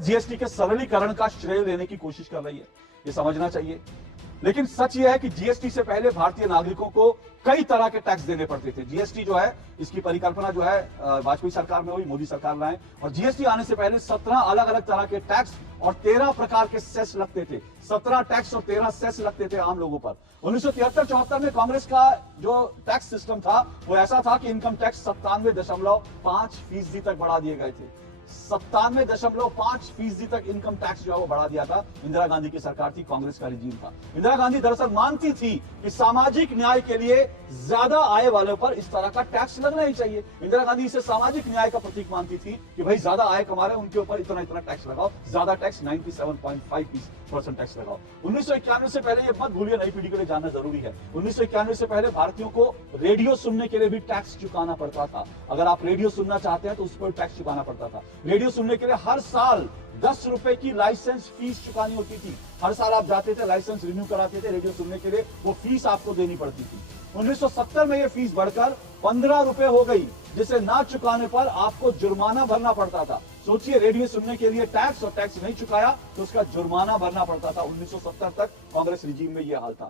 GST के सरलीकरण का श्रेय लेने की कोशिश कर रही है, ये समझना चाहिए। लेकिन सच यह है कि जीएसटी से पहले भारतीय नागरिकों को कई तरह के टैक्स देने पड़ते थे। जीएसटी जो है, इसकी परिकल्पना जो है वाजपेयी सरकार में हुई, मोदी सरकार लाए, और जीएसटी आने से पहले 17 अलग अलग तरह के टैक्स और 13 प्रकार के सेस लगते थे। 17 टैक्स और 13 सेस लगते थे आम लोगों पर। 1973-74 में कांग्रेस का जो टैक्स सिस्टम था वो ऐसा था कि इनकम टैक्स 97.5% तक बढ़ा दिए गए थे। 97.5% तक इनकम टैक्स जो है वो बढ़ा दिया था। इंदिरा गांधी की सरकार थी, कांग्रेस का रिजीम था। इंदिरा गांधी दरअसल मानती थी कि सामाजिक न्याय के लिए ज्यादा आय वालों पर इस तरह का टैक्स लगना ही चाहिए। इंदिरा गांधी इसे सामाजिक न्याय का प्रतीक मानती थी कि भाई ज्यादा आय कमा रहे हैं उनके ऊपर इतना इतना टैक्स लगाओ, ज्यादा टैक्स 97.5% टैक्स लगाओ। 1991 से पहले, ये मत भूलिए, नई पीढ़ी के लिए जानना जरूरी है, 1991 से पहले भारतीयों को रेडियो सुनने के लिए भी टैक्स चुकाना पड़ता था। अगर आप रेडियो सुनना चाहते हैं तो उस पर टैक्स चुकाना पड़ता था। रेडियो सुनने के लिए हर साल 10 रुपए की लाइसेंस फीस चुकानी होती थी। हर साल आप जाते थे, लाइसेंस रिन्यू कराते थे रेडियो सुनने के लिए, वो फीस आपको देनी पड़ती थी। 1970 में ये फीस बढ़कर 15 रुपए हो गई, जिसे ना चुकाने पर आपको जुर्माना भरना पड़ता था। सोचिए, रेडियो सुनने के लिए टैक्स, और टैक्स नहीं चुकाया तो उसका जुर्माना भरना पड़ता था। 1970 तक कांग्रेस रिजीम में यह हाल था।